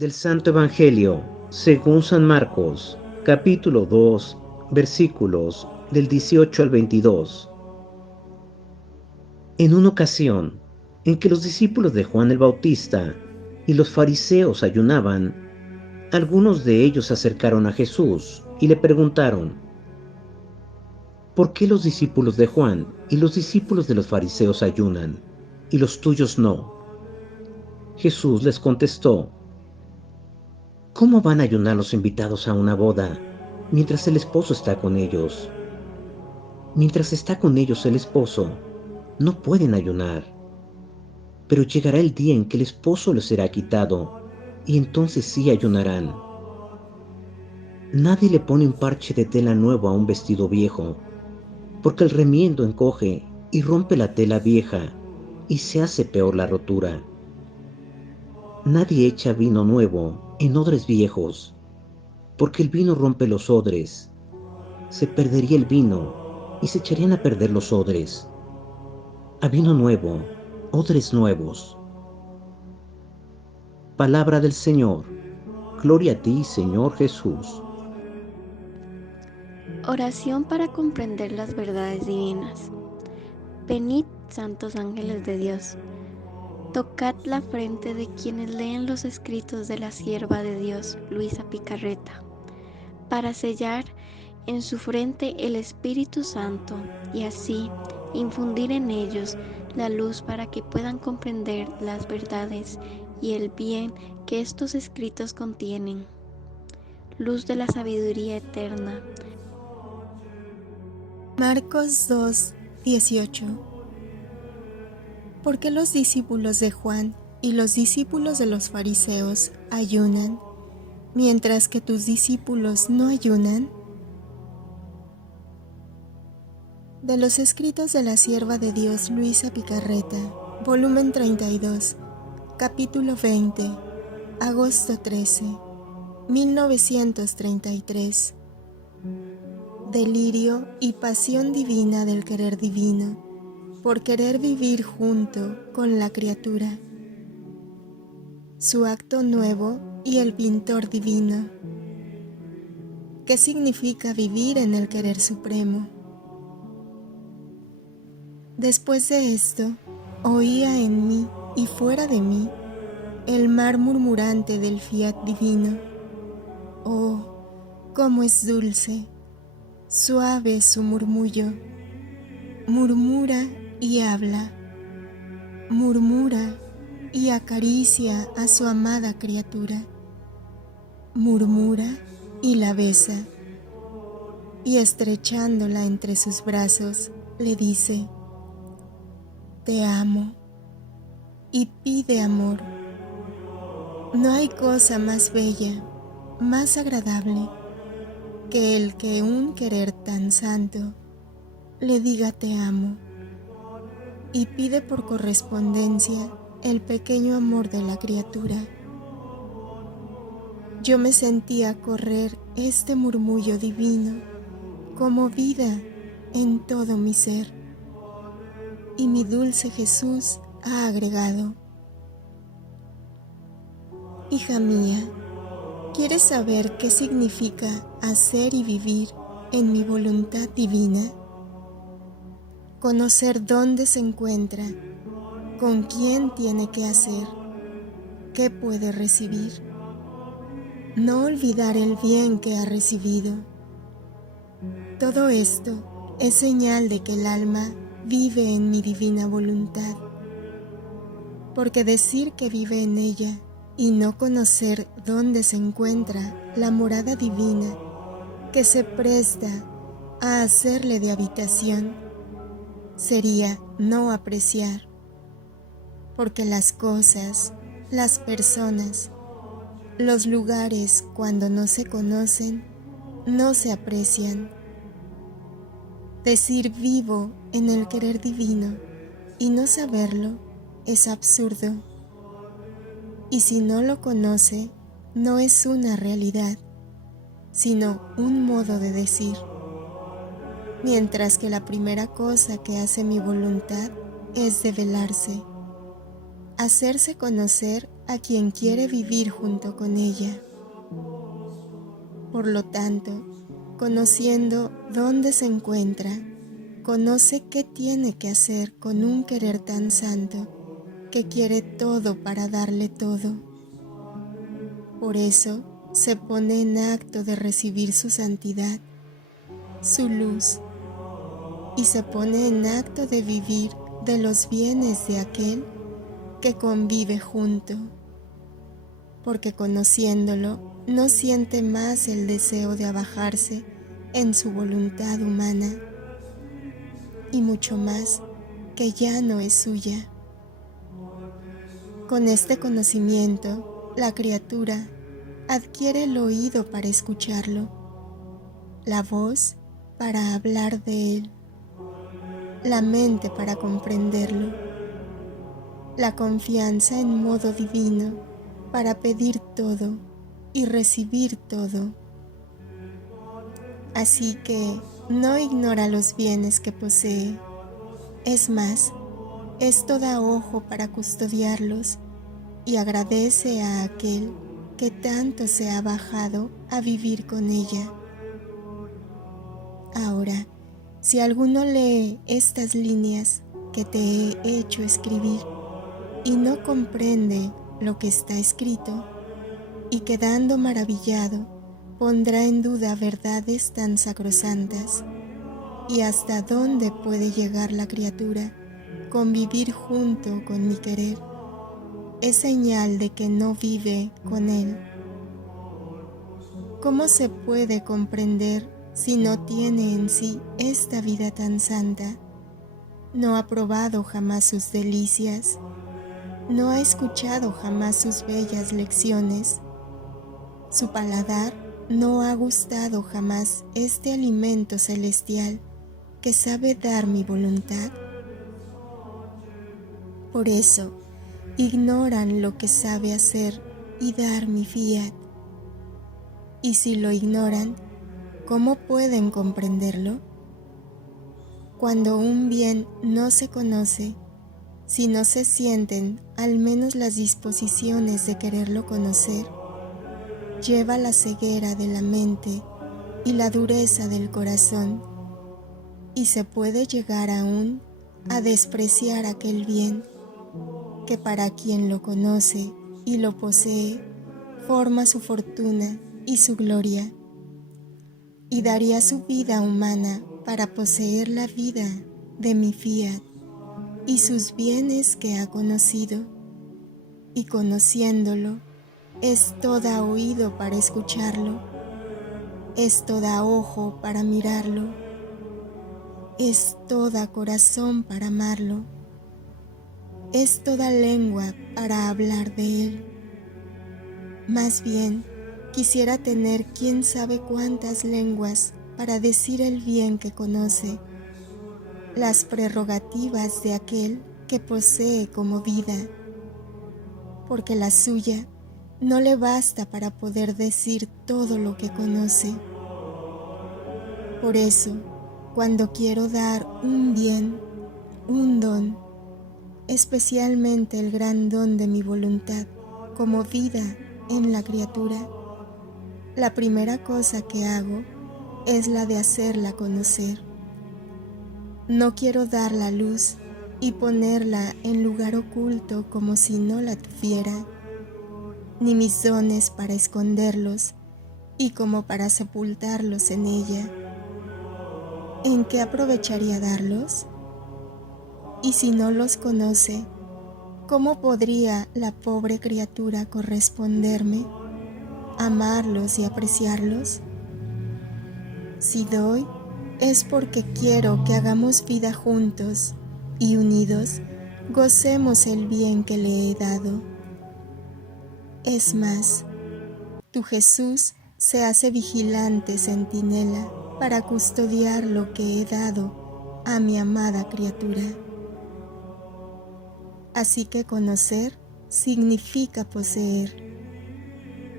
Del Santo Evangelio, según San Marcos, capítulo 2, versículos del 18 al 22. En una ocasión, en que los discípulos de Juan el Bautista y los fariseos ayunaban, algunos de ellos se acercaron a Jesús y le preguntaron: ¿por qué los discípulos de Juan y los discípulos de los fariseos ayunan, y los tuyos no? Jesús les contestó: ¿cómo van a ayunar los invitados a una boda mientras el esposo está con ellos? Mientras está con ellos el esposo, no pueden ayunar. Pero llegará el día en que el esposo les será quitado, y entonces sí ayunarán. Nadie le pone un parche de tela nuevo a un vestido viejo, porque el remiendo encoge y rompe la tela vieja, y se hace peor la rotura. Nadie echa vino nuevo en odres viejos, porque el vino rompe los odres. Se perdería el vino y se echarían a perder los odres. A vino nuevo, odres nuevos. Palabra del Señor. Gloria a ti, Señor Jesús. Oración para comprender las verdades divinas. Venid, santos ángeles de Dios, tocad la frente de quienes leen los escritos de la sierva de Dios, Luisa Picarreta, para sellar en su frente el Espíritu Santo y así infundir en ellos la luz para que puedan comprender las verdades y el bien que estos escritos contienen. Luz de la sabiduría eterna. Marcos 2, 18. ¿Por qué los discípulos de Juan y los discípulos de los fariseos ayunan, mientras que tus discípulos no ayunan? De los escritos de la sierva de Dios Luisa Picarreta, volumen 32, capítulo 20, agosto 13, 1933. Delirio y pasión divina del querer divino, por querer vivir junto con la criatura. Su acto nuevo y el pintor divino. ¿Qué significa vivir en el querer supremo? Después de esto, oía en mí y fuera de mí el mar murmurante del fiat divino. Oh, cómo es dulce, suave su murmullo. Murmura y habla, murmura y acaricia a su amada criatura, murmura y la besa, y estrechándola entre sus brazos le dice: te amo, y pide amor. No hay cosa más bella, más agradable, que el que un querer tan santo le diga te amo, y pide por correspondencia el pequeño amor de la criatura. Yo me sentía correr este murmullo divino como vida en todo mi ser, y mi dulce Jesús ha agregado: hija mía, ¿quieres saber qué significa hacer y vivir en mi voluntad divina? Conocer dónde se encuentra, con quién tiene que hacer, qué puede recibir. No olvidar el bien que ha recibido. Todo esto es señal de que el alma vive en mi divina voluntad. Porque decir que vive en ella y no conocer dónde se encuentra la morada divina que se presta a hacerle de habitación sería no apreciar, porque las cosas, las personas, los lugares cuando no se conocen, no se aprecian. Decir vivo en el querer divino y no saberlo es absurdo. Y si no lo conoce, no es una realidad, sino un modo de decir. Mientras que la primera cosa que hace mi voluntad es develarse, hacerse conocer a quien quiere vivir junto con ella. Por lo tanto, conociendo dónde se encuentra, conoce qué tiene que hacer con un querer tan santo que quiere todo para darle todo. Por eso se pone en acto de recibir su santidad, su luz, y se pone en acto de vivir de los bienes de aquel que convive junto, porque conociéndolo no siente más el deseo de abajarse en su voluntad humana, y mucho más que ya no es suya. Con este conocimiento, la criatura adquiere el oído para escucharlo, la voz para hablar de él, la mente para comprenderlo, la confianza en modo divino para pedir todo y recibir todo. Así que no ignora los bienes que posee, es más, es toda ojo para custodiarlos y agradece a aquel que tanto se ha bajado a vivir con ella. Ahora, si alguno lee estas líneas que te he hecho escribir y no comprende lo que está escrito, y quedando maravillado, pondrá en duda verdades tan sacrosantas, y hasta dónde puede llegar la criatura con vivir junto con mi querer, es señal de que no vive con él. ¿Cómo se puede comprender si no tiene en sí esta vida tan santa? No ha probado jamás sus delicias, no ha escuchado jamás sus bellas lecciones, su paladar no ha gustado jamás este alimento celestial que sabe dar mi voluntad. Por eso, ignoran lo que sabe hacer y dar mi fiat. Y si lo ignoran, ¿cómo pueden comprenderlo? Cuando un bien no se conoce, si no se sienten al menos las disposiciones de quererlo conocer, lleva la ceguera de la mente y la dureza del corazón, y se puede llegar aún a despreciar aquel bien que para quien lo conoce y lo posee, forma su fortuna y su gloria, y daría su vida humana para poseer la vida de mi fiat y sus bienes que ha conocido, y conociéndolo, es toda oído para escucharlo, es toda ojo para mirarlo, es toda corazón para amarlo, es toda lengua para hablar de él. Más bien, quisiera tener quién sabe cuántas lenguas para decir el bien que conoce, las prerrogativas de aquel que posee como vida, porque la suya no le basta para poder decir todo lo que conoce. Por eso, cuando quiero dar un bien, un don, especialmente el gran don de mi voluntad como vida en la criatura, la primera cosa que hago es la de hacerla conocer. No quiero dar la luz y ponerla en lugar oculto como si no la tuviera, ni mis dones para esconderlos y como para sepultarlos en ella. ¿En qué aprovecharía darlos? Y si no los conoce, ¿cómo podría la pobre criatura corresponderme, amarlos y apreciarlos? Si doy, es porque quiero que hagamos vida juntos y unidos gocemos el bien que le he dado. Es más, tu Jesús se hace vigilante centinela para custodiar lo que he dado a mi amada criatura. Así que conocer significa poseer.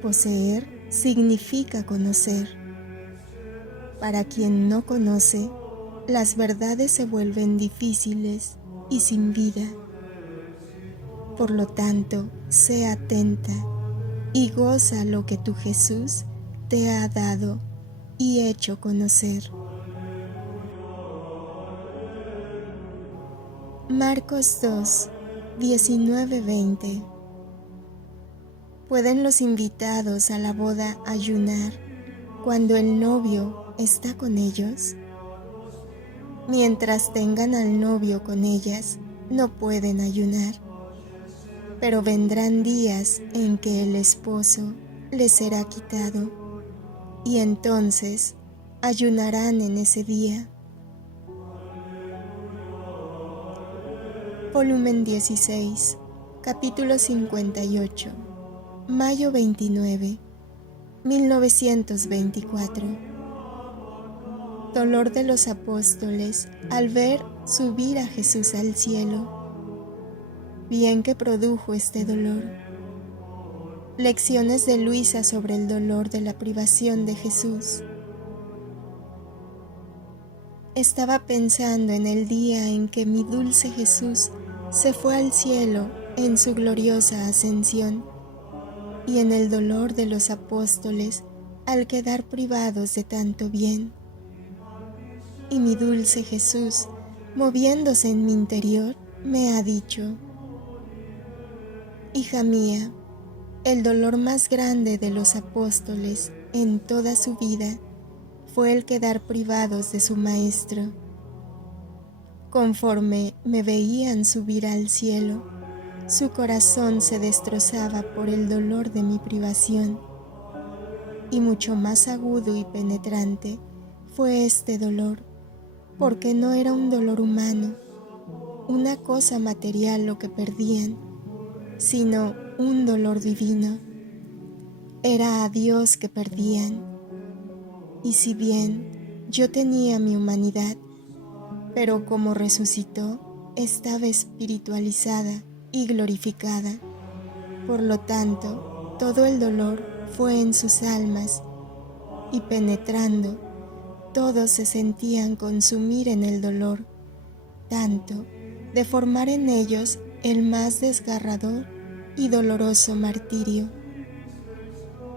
Poseer significa conocer. Para quien no conoce, las verdades se vuelven difíciles y sin vida. Por lo tanto, sé atenta y goza lo que tu Jesús te ha dado y hecho conocer. Marcos 2, 19-20. ¿Pueden los invitados a la boda ayunar cuando el novio está con ellos? Mientras tengan al novio con ellas, no pueden ayunar. Pero vendrán días en que el esposo les será quitado, y entonces ayunarán en ese día. Volumen 16, capítulo 58, mayo 29, 1924. Dolor de los apóstoles al ver subir a Jesús al cielo. Bien que produjo este dolor. Lecciones de Luisa sobre el dolor de la privación de Jesús. Estaba pensando en el día en que mi dulce Jesús se fue al cielo en su gloriosa ascensión, y en el dolor de los apóstoles al quedar privados de tanto bien. Y mi dulce Jesús, moviéndose en mi interior, me ha dicho: hija mía, el dolor más grande de los apóstoles en toda su vida fue el quedar privados de su Maestro. Conforme me veían subir al cielo, su corazón se destrozaba por el dolor de mi privación, y mucho más agudo y penetrante fue este dolor, porque no era un dolor humano, una cosa material lo que perdían, sino un dolor divino. Era a Dios que perdían. Y si bien yo tenía mi humanidad, pero como resucitó, estaba espiritualizada y glorificada. Por lo tanto, todo el dolor fue en sus almas, y penetrando, todos se sentían consumir en el dolor, tanto de formar en ellos el más desgarrador y doloroso martirio.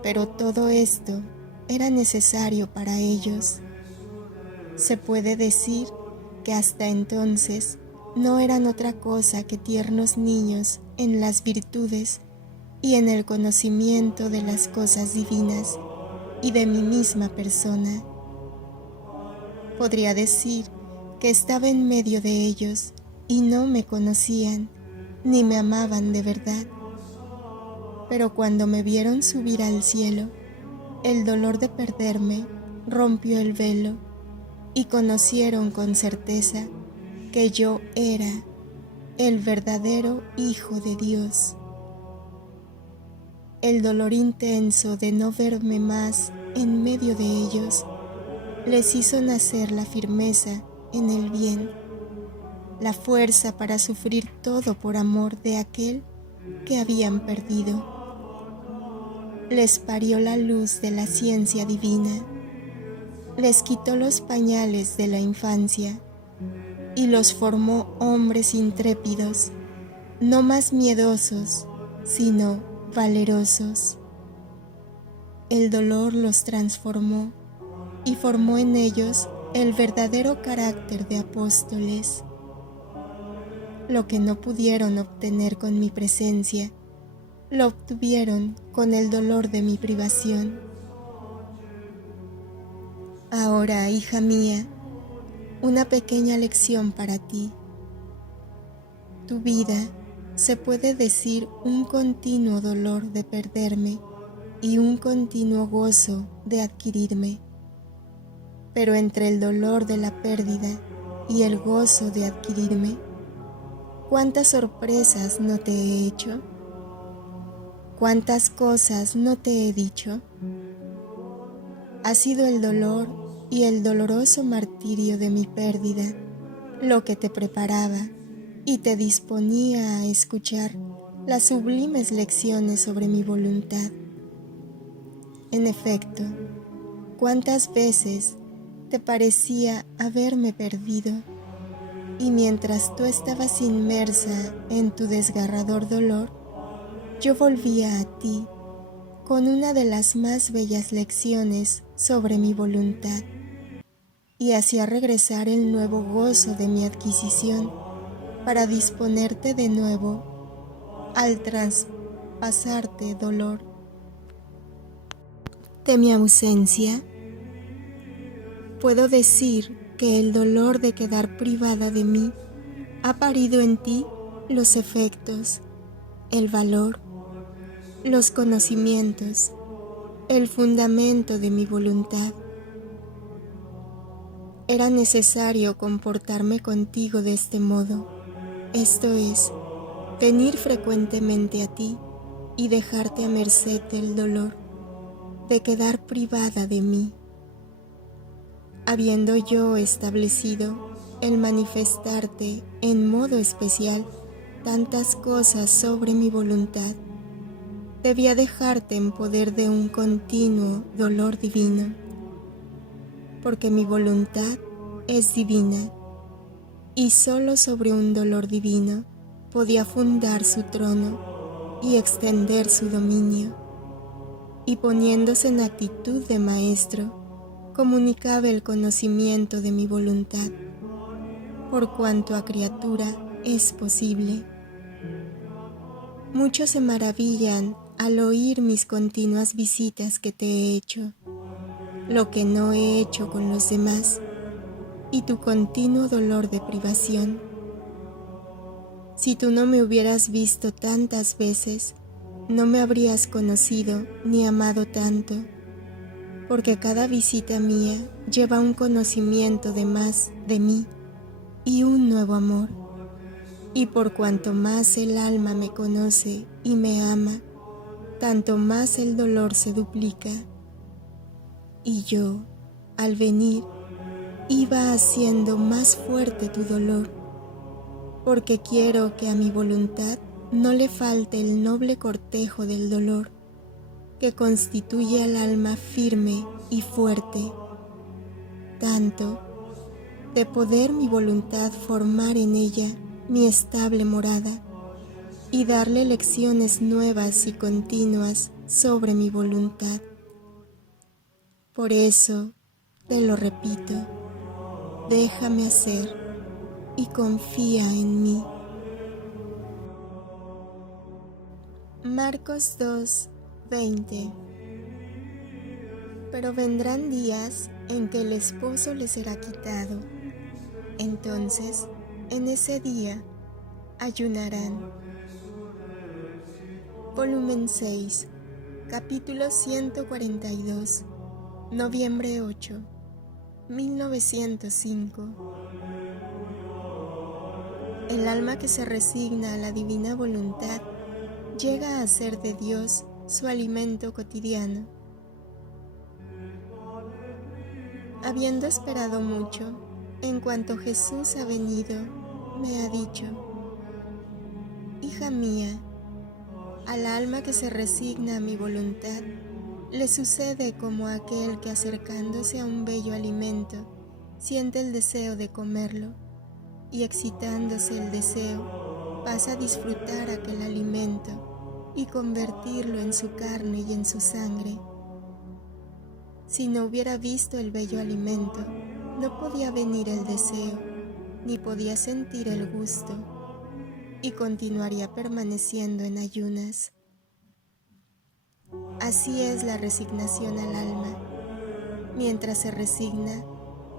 Pero todo esto era necesario para ellos. Se puede decir que hasta entonces no eran otra cosa que tiernos niños en las virtudes y en el conocimiento de las cosas divinas y de mi misma persona. Podría decir que estaba en medio de ellos y no me conocían ni me amaban de verdad. Pero cuando me vieron subir al cielo, el dolor de perderme rompió el velo y conocieron con certeza que yo era el verdadero Hijo de Dios. El dolor intenso de no verme más en medio de ellos les hizo nacer la firmeza en el bien, la fuerza para sufrir todo por amor de aquel que habían perdido. Les parió la luz de la ciencia divina, les quitó los pañales de la infancia y los formó hombres intrépidos, no más miedosos, sino valerosos. El dolor los transformó y formó en ellos el verdadero carácter de apóstoles. Lo que no pudieron obtener con mi presencia, lo obtuvieron con el dolor de mi privación. Ahora, hija mía, una pequeña lección para ti. Tu vida se puede decir un continuo dolor de perderme y un continuo gozo de adquirirme. Pero entre el dolor de la pérdida y el gozo de adquirirme, ¿cuántas sorpresas no te he hecho? ¿Cuántas cosas no te he dicho? Ha sido el dolor y el doloroso martirio de mi pérdida lo que te preparaba y te disponía a escuchar las sublimes lecciones sobre mi voluntad. En efecto, ¿cuántas veces te parecía haberme perdido? Y mientras tú estabas inmersa en tu desgarrador dolor, yo volvía a ti con una de las más bellas lecciones sobre mi voluntad y hacía regresar el nuevo gozo de mi adquisición para disponerte de nuevo al traspasarte dolor de mi ausencia. Puedo decir que el dolor de quedar privada de mí ha parido en ti los efectos, el valor, los conocimientos, el fundamento de mi voluntad. Era necesario comportarme contigo de este modo, esto es, venir frecuentemente a ti y dejarte a merced del dolor de quedar privada de mí. Habiendo yo establecido el manifestarte en modo especial tantas cosas sobre mi voluntad, debía dejarte en poder de un continuo dolor divino, porque mi voluntad es divina, y solo sobre un dolor divino podía fundar su trono y extender su dominio, y poniéndose en actitud de maestro, comunicaba el conocimiento de mi voluntad, por cuanto a criatura es posible. Muchos se maravillan al oír mis continuas visitas que te he hecho, lo que no he hecho con los demás, y tu continuo dolor de privación. Si tú no me hubieras visto tantas veces, no me habrías conocido ni amado tanto, porque cada visita mía lleva un conocimiento de más de mí y un nuevo amor. Y por cuanto más el alma me conoce y me ama, tanto más el dolor se duplica. Y yo, al venir, iba haciendo más fuerte tu dolor, porque quiero que a mi voluntad no le falte el noble cortejo del dolor, que constituye al alma firme y fuerte, tanto de poder mi voluntad formar en ella mi estable morada y darle lecciones nuevas y continuas sobre mi voluntad. Por eso, te lo repito, déjame hacer y confía en mí. Marcos 2:20. Pero vendrán días en que el esposo le será quitado. Entonces, en ese día, ayunarán. Volumen 6, capítulo 142, noviembre 8, 1905. El alma que se resigna a la divina voluntad llega a ser de Dios su alimento cotidiano. Habiendo esperado mucho, en cuanto Jesús ha venido, me ha dicho: Hija mía, al alma que se resigna a mi voluntad, le sucede como a aquel que acercándose a un bello alimento, siente el deseo de comerlo, y excitándose el deseo, pasa a disfrutar aquel alimento y convertirlo en su carne y en su sangre. Si no hubiera visto el bello alimento, no podía venir el deseo, ni podía sentir el gusto, y continuaría permaneciendo en ayunas. Así es la resignación al alma. Mientras se resigna,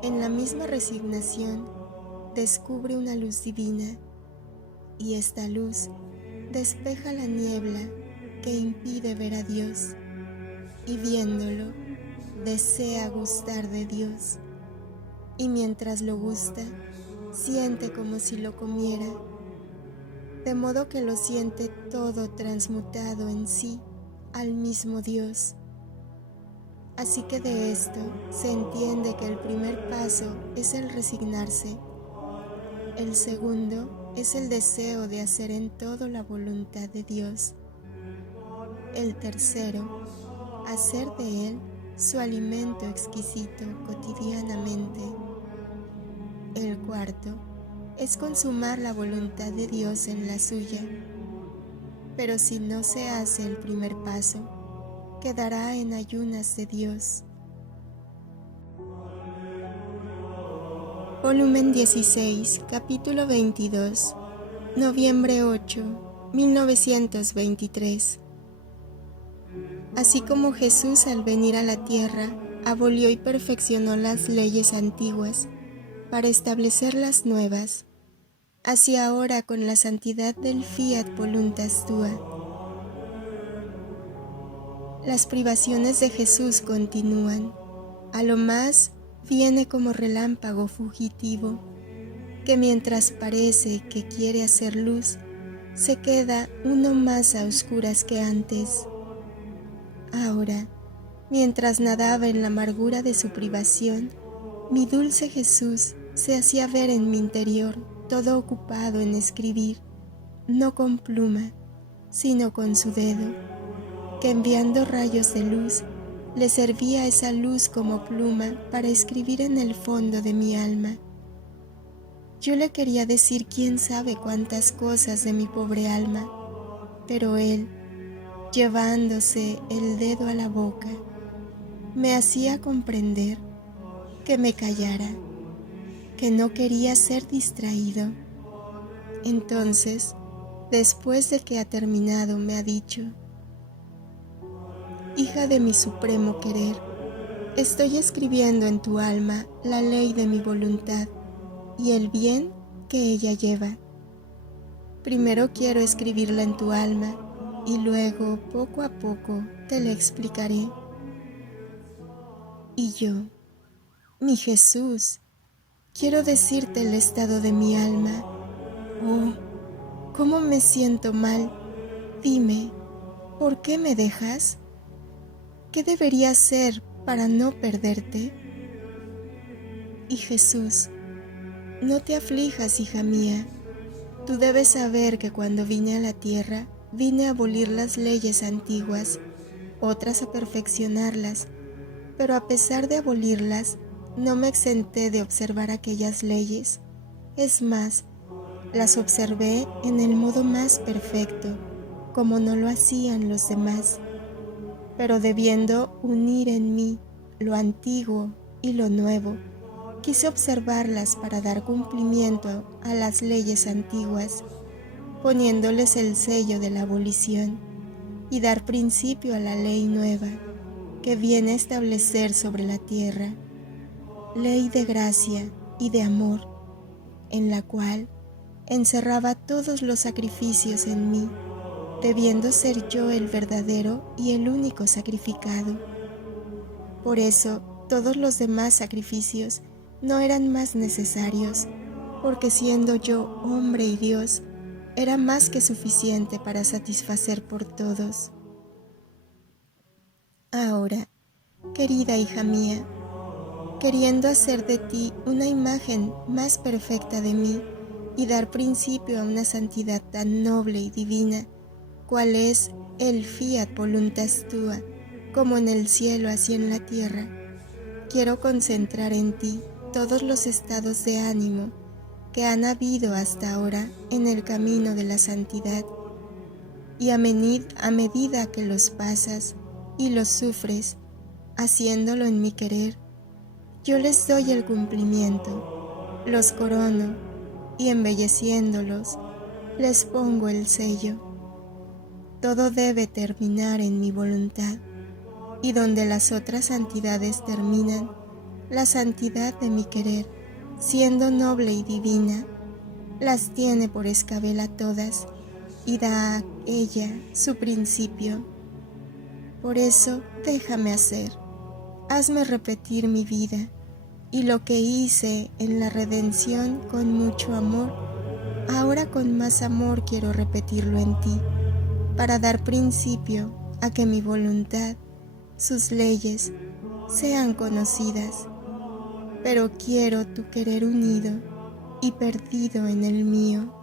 en la misma resignación, descubre una luz divina, y esta luz despeja la niebla que impide ver a Dios, y viéndolo, desea gustar de Dios, y mientras lo gusta, siente como si lo comiera, de modo que lo siente todo transmutado en sí al mismo Dios. Así que de esto se entiende que el primer paso es el resignarse, el segundo es el deseo de hacer en todo la voluntad de Dios, el tercero, hacer de Él su alimento exquisito cotidianamente. El cuarto es consumar la voluntad de Dios en la suya. pero si no se hace el primer paso, quedará en ayunas de Dios. Volumen 16, capítulo 22, noviembre 8, 1923. Así como Jesús al venir a la tierra abolió y perfeccionó las leyes antiguas para establecer las nuevas, así ahora con la santidad del Fiat Voluntas Tua. Las privaciones de Jesús continúan. A lo más viene como relámpago fugitivo, que mientras parece que quiere hacer luz, se queda uno más a oscuras que antes. Ahora, mientras nadaba en la amargura de su privación, mi dulce Jesús se hacía ver en mi interior, todo ocupado en escribir, no con pluma, sino con su dedo, que enviando rayos de luz, le servía esa luz como pluma para escribir en el fondo de mi alma. Yo le quería decir quién sabe cuántas cosas de mi pobre alma, pero él, llevándose el dedo a la boca, me hacía comprender que me callara, que no quería ser distraído. Entonces, después de que ha terminado, me ha dicho: hija de mi supremo querer, estoy escribiendo en tu alma la ley de mi voluntad y el bien que ella lleva. Primero quiero escribirla en tu alma y luego, poco a poco, te la explicaré. Y yo, mi Jesús, quiero decirte el estado de mi alma. Oh, cómo me siento mal. Dime, ¿por qué me dejas? ¿Qué debería hacer para no perderte? Y Jesús, no te aflijas, hija mía. Tú debes saber que cuando vine a la tierra, vine a abolir las leyes antiguas, otras a perfeccionarlas, pero a pesar de abolirlas, no me exenté de observar aquellas leyes. Es más, las observé en el modo más perfecto, como no lo hacían los demás, pero debiendo unir en mí lo antiguo y lo nuevo, quise observarlas para dar cumplimiento a las leyes antiguas, poniéndoles el sello de la abolición, y dar principio a la ley nueva, que viene a establecer sobre la tierra, ley de gracia y de amor, en la cual encerraba todos los sacrificios en mí, debiendo ser yo el verdadero y el único sacrificado. Por eso, todos los demás sacrificios no eran más necesarios, porque siendo yo hombre y Dios, era más que suficiente para satisfacer por todos. Ahora, querida hija mía, queriendo hacer de ti una imagen más perfecta de mí y dar principio a una santidad tan noble y divina, cual es el Fiat Voluntas Tua, como en el cielo así en la tierra, quiero concentrar en ti todos los estados de ánimo que han habido hasta ahora en el camino de la santidad, y a medida que los pasas y los sufres, haciéndolo en mi querer, yo les doy el cumplimiento, los corono y embelleciéndolos, les pongo el sello. Todo debe terminar en mi voluntad, y donde las otras santidades terminan, la santidad de mi querer, siendo noble y divina, las tiene por escabel todas y da a ella su principio. Por eso déjame hacer, hazme repetir mi vida, y lo que hice en la redención con mucho amor, ahora con más amor quiero repetirlo en ti, para dar principio a que mi voluntad, sus leyes, sean conocidas, pero quiero tu querer unido y perdido en el mío.